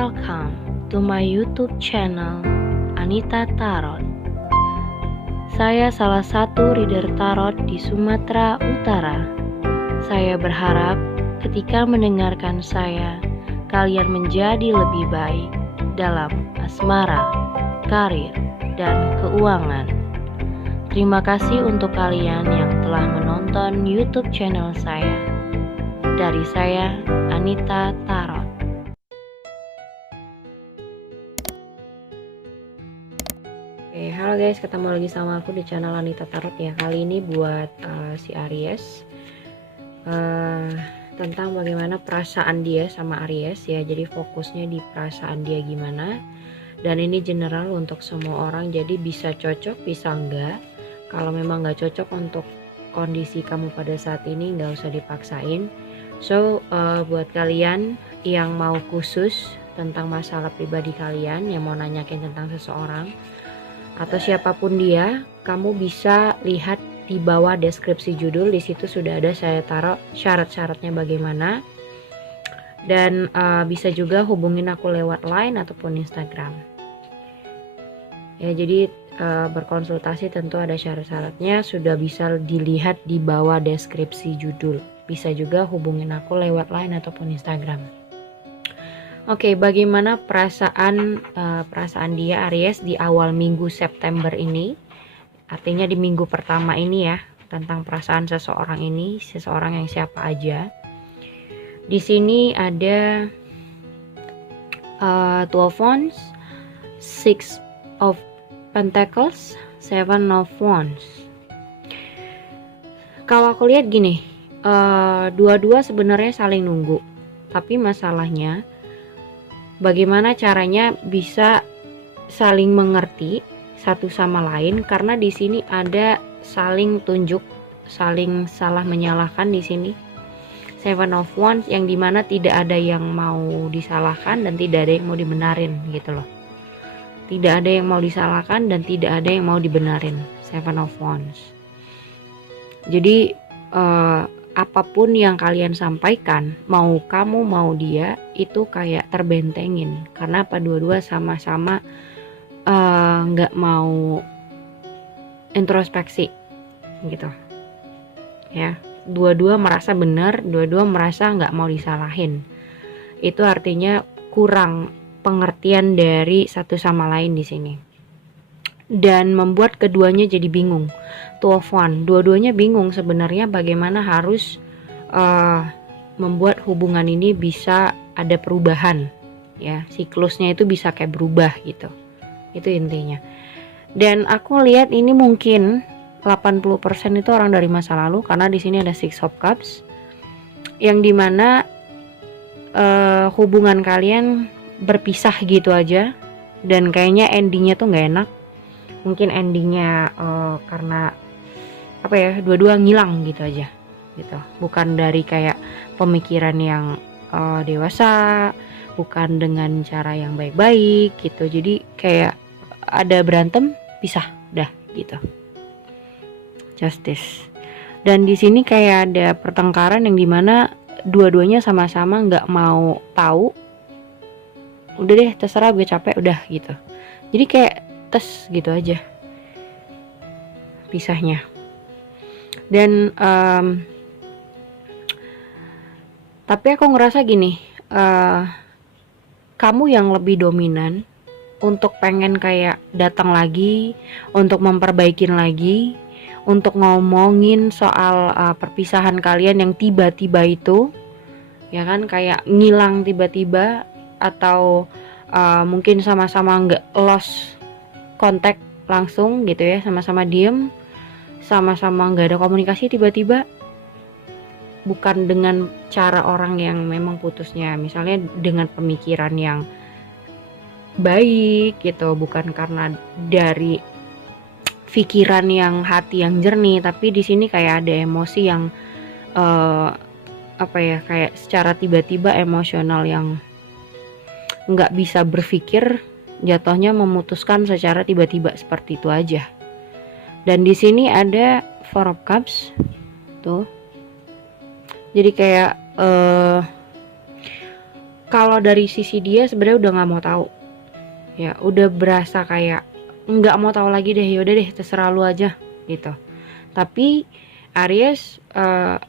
Welcome to my YouTube channel Anita Tarot. Saya salah satu reader tarot di Sumatera Utara. Saya berharap ketika mendengarkan saya, kalian menjadi lebih baik dalam asmara, karir, dan keuangan. Terima kasih untuk kalian yang telah menonton YouTube channel saya. Dari saya, Anita Tarot. Halo guys, ketemu lagi sama aku di channel Anita Tarot ya. Kali ini buat si Aries, tentang bagaimana perasaan dia sama Aries ya. Jadi fokusnya di perasaan dia gimana. Dan ini general untuk semua orang, jadi bisa cocok bisa enggak. Kalau memang nggak cocok untuk kondisi kamu pada saat ini, nggak usah dipaksain. So buat kalian yang mau khusus tentang masalah pribadi kalian, yang mau nanyakin tentang seseorang atau siapapun dia, kamu bisa lihat di bawah deskripsi judul. Di situ sudah ada saya taruh syarat-syaratnya bagaimana. Dan bisa juga hubungin aku lewat Line ataupun Instagram. Ya, jadi berkonsultasi tentu ada syarat-syaratnya, sudah bisa dilihat di bawah deskripsi judul. Bisa juga hubungin aku lewat Line ataupun Instagram. Oke, bagaimana perasaan dia Aries di awal minggu September ini? Artinya di minggu pertama ini ya, tentang perasaan seseorang ini, seseorang yang siapa aja. Di sini ada Two of Wands, Six of Pentacles, Seven of Wands. Kalau aku lihat gini, dua-dua sebenarnya saling nunggu, tapi masalahnya bagaimana caranya bisa saling mengerti satu sama lain, karena di sini ada saling tunjuk, saling salah menyalahkan di sini. Seven of Wands yang dimana tidak ada yang mau disalahkan dan tidak ada yang mau dibenarin gitu loh. Tidak ada yang mau disalahkan dan tidak ada yang mau dibenarin. Seven of Wands. Jadi apapun yang kalian sampaikan, mau kamu mau dia, itu kayak terbentengin. Karena apa? Dua-dua sama-sama nggak mau introspeksi gitu ya. Dua-dua merasa benar, dua-dua merasa nggak mau disalahin. Itu artinya kurang pengertian dari satu sama lain di sini, dan membuat keduanya jadi bingung. Two of Wands, dua-duanya bingung sebenarnya bagaimana harus membuat hubungan ini bisa ada perubahan ya, siklusnya itu bisa kayak berubah gitu. Itu intinya. Dan aku lihat ini mungkin 80% itu orang dari masa lalu, karena di sini ada Six of Cups yang dimana hubungan kalian berpisah gitu aja, dan kayaknya endingnya tuh nggak enak. Mungkin endingnya karena apa ya, dua-dua ngilang gitu aja gitu, bukan dari kayak pemikiran yang dewasa, bukan dengan cara yang baik-baik gitu. Jadi kayak ada berantem, pisah dah gitu. Justice. Dan di sini kayak ada pertengkaran yang dimana dua-duanya sama-sama nggak mau tahu. Udah deh, terserah, gue capek, udah gitu. Jadi kayak tes gitu aja pisahnya. Dan tapi aku ngerasa gini, kamu yang lebih dominan untuk pengen kayak datang lagi, untuk memperbaikin lagi, untuk ngomongin soal perpisahan kalian yang tiba-tiba itu, ya kan, kayak ngilang tiba-tiba, atau mungkin sama-sama nggak lost kontak langsung gitu ya, sama-sama diem, sama-sama nggak ada komunikasi tiba-tiba. Bukan dengan cara orang yang memang putusnya misalnya dengan pemikiran yang baik gitu, bukan karena dari pikiran yang hati yang jernih, tapi di sini kayak ada emosi yang apa ya, kayak secara tiba-tiba emosional yang nggak bisa berpikir, jatuhnya memutuskan secara tiba-tiba seperti itu aja. Dan di sini ada Four of Cups tuh, jadi kayak kalau dari sisi dia sebenarnya udah nggak mau tahu, ya udah berasa kayak nggak mau tahu lagi deh, yaudah deh terserah lu aja gitu. Tapi Aries,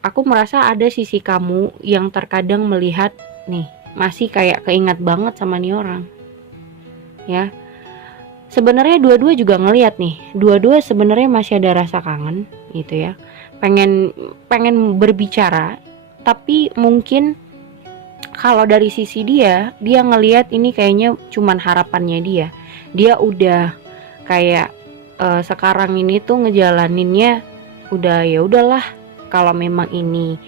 aku merasa ada sisi kamu yang terkadang melihat nih masih kayak keingat banget sama nih orang, ya. Sebenarnya dua-dua juga ngelihat nih, dua-dua sebenarnya masih ada rasa kangen gitu ya, pengen pengen berbicara, tapi mungkin kalau dari sisi dia ngelihat ini kayaknya cuman harapannya dia udah kayak sekarang ini tuh ngejalaninnya udah, ya udahlah, kalau memang ini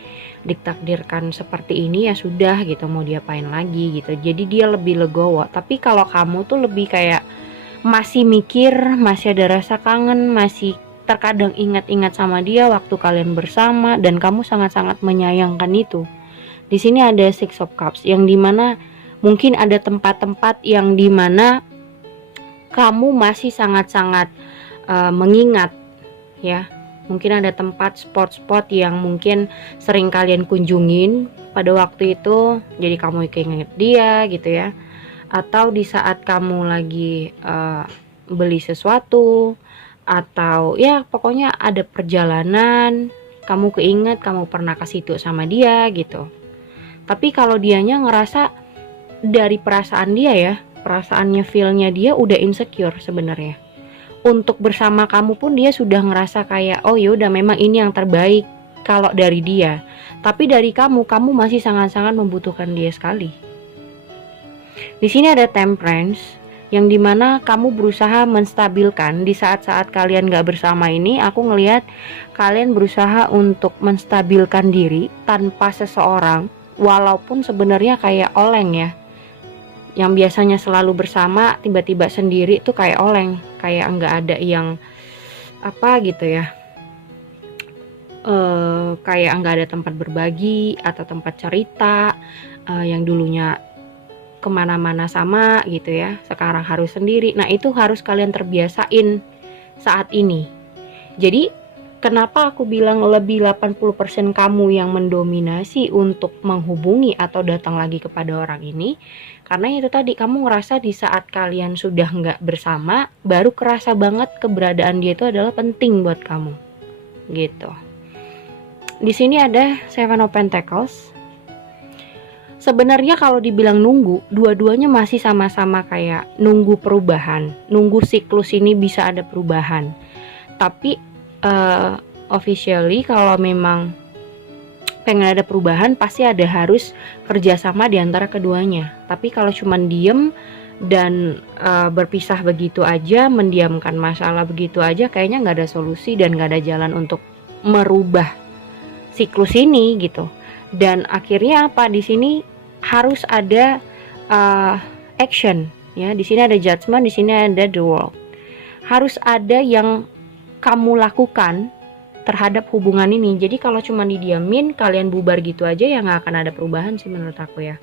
ditakdirkan seperti ini ya sudah gitu, mau diapain lagi gitu, jadi dia lebih legowo. Tapi kalau kamu tuh lebih kayak masih mikir, masih ada rasa kangen, masih terkadang ingat-ingat sama dia waktu kalian bersama, dan kamu sangat-sangat menyayangkan itu. Di sini ada Six of Cups yang dimana mungkin ada tempat-tempat yang dimana kamu masih sangat-sangat mengingat, ya. Mungkin ada tempat spot-spot yang mungkin sering kalian kunjungin pada waktu itu, jadi kamu ingat dia gitu ya. Atau di saat kamu lagi beli sesuatu, atau ya pokoknya ada perjalanan, kamu keinget kamu pernah ke situ sama dia gitu. Tapi kalau dianya ngerasa dari perasaan dia ya, perasaannya, feelnya dia udah insecure sebenarnya. Untuk bersama kamu pun dia sudah ngerasa kayak oh yaudah memang ini yang terbaik kalau dari dia. Tapi dari kamu masih sangat-sangat membutuhkan dia sekali. Di sini ada Temperance yang dimana kamu berusaha menstabilkan di saat-saat kalian gak bersama ini. Aku ngelihat kalian berusaha untuk menstabilkan diri tanpa seseorang, walaupun sebenarnya kayak oleng ya, yang biasanya selalu bersama tiba-tiba sendiri tuh kayak oleng, kayak nggak ada yang apa gitu ya, kayak nggak ada tempat berbagi atau tempat cerita, yang dulunya kemana-mana sama gitu ya, sekarang harus sendiri. Nah itu harus kalian terbiasain saat ini. Jadi kenapa aku bilang lebih 80% kamu yang mendominasi untuk menghubungi atau datang lagi kepada orang ini, karena itu tadi, kamu ngerasa di saat kalian sudah nggak bersama, baru kerasa banget keberadaan dia itu adalah penting buat kamu gitu. Di sini ada Seven of Pentacles. Sebenarnya kalau dibilang nunggu, dua-duanya masih sama-sama kayak nunggu perubahan, nunggu siklus ini bisa ada perubahan. Tapi officially kalau memang pengen ada perubahan, pasti ada harus kerjasama di antara keduanya. Tapi kalau cuman diem dan berpisah begitu aja, mendiamkan masalah begitu aja, kayaknya nggak ada solusi dan nggak ada jalan untuk merubah siklus ini gitu. Dan akhirnya apa, di sini harus ada action ya. Di sini ada Judgment, di sini ada The World. Harus ada yang kamu lakukan terhadap hubungan ini. Jadi kalau cuma didiamin, kalian bubar gitu aja, ya nggak akan ada perubahan sih menurut aku ya.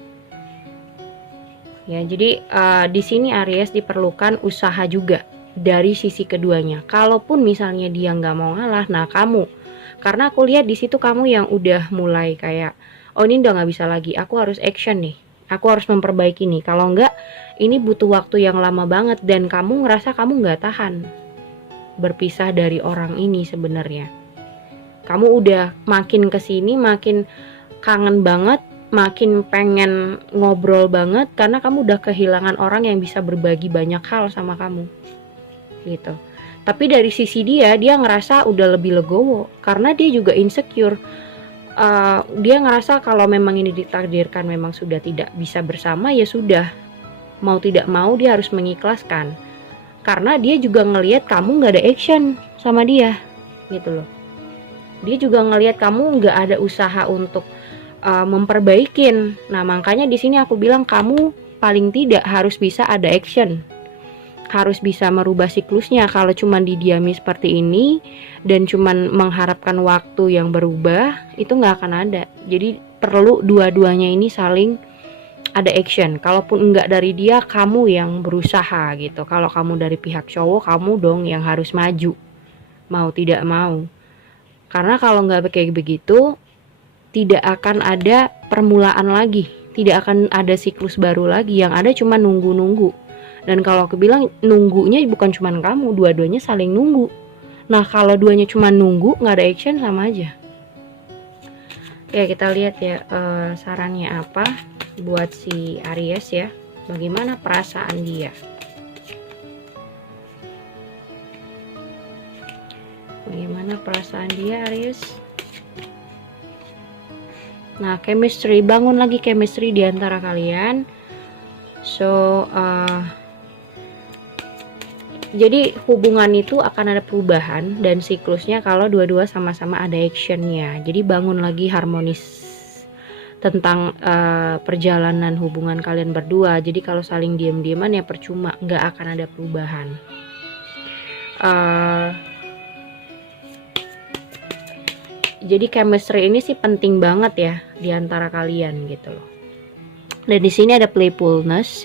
Ya, jadi di sini Aries diperlukan usaha juga dari sisi keduanya. Kalaupun misalnya dia nggak mau ngalah, nah kamu, karena aku lihat di situ kamu yang udah mulai kayak, oh ini udah nggak bisa lagi, aku harus action nih, aku harus memperbaiki nih. Kalau nggak, ini butuh waktu yang lama banget, dan kamu ngerasa kamu nggak tahan berpisah dari orang ini sebenarnya. Kamu udah makin kesini makin kangen banget, makin pengen ngobrol banget, karena kamu udah kehilangan orang yang bisa berbagi banyak hal sama kamu gitu. Tapi dari sisi dia ngerasa udah lebih legowo, karena dia juga insecure. Dia ngerasa kalau memang ini ditakdirkan memang sudah tidak bisa bersama, ya sudah, mau tidak mau dia harus mengikhlaskan. Karena dia juga ngelihat kamu gak ada action sama dia gitu loh. Dia juga ngelihat kamu nggak ada usaha untuk memperbaikin. Nah makanya di sini aku bilang kamu paling tidak harus bisa ada action, harus bisa merubah siklusnya. Kalau cuma didiami seperti ini dan cuma mengharapkan waktu yang berubah, itu nggak akan ada. Jadi perlu dua-duanya ini saling ada action. Kalaupun enggak dari dia, kamu yang berusaha gitu. Kalau kamu dari pihak cowok, kamu dong yang harus maju, mau tidak mau. Karena kalau nggak kayak begitu, tidak akan ada permulaan lagi tidak akan ada siklus baru lagi. Yang ada cuma nunggu-nunggu. Dan kalau aku bilang nunggunya bukan cuma kamu, dua-duanya saling nunggu. Nah kalau duanya cuma nunggu nggak ada action, sama aja. Ya kita lihat ya sarannya apa buat si Aries ya, bagaimana perasaan dia. Bagaimana perasaan dia Aries? Nah chemistry, bangun lagi chemistry di antara kalian. So jadi hubungan itu akan ada perubahan dan siklusnya kalau dua-dua sama-sama ada actionnya. Jadi bangun lagi harmonis tentang perjalanan hubungan kalian berdua. Jadi kalau saling diam-diaman ya percuma, nggak akan ada perubahan. Jadi chemistry ini sih penting banget ya di antara kalian gitu loh. Dan di sini ada playfulness,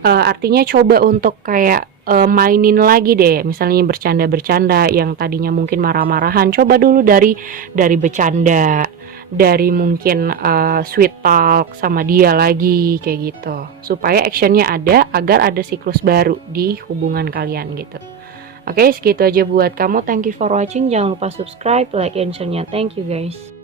artinya coba untuk kayak mainin lagi deh, misalnya bercanda-bercanda yang tadinya mungkin marah-marahan, coba dulu dari bercanda, dari mungkin sweet talk sama dia lagi kayak gitu, supaya actionnya ada agar ada siklus baru di hubungan kalian gitu. Oke, segitu aja buat kamu. Thank you for watching. Jangan lupa subscribe, like, and share-nya. Thank you guys.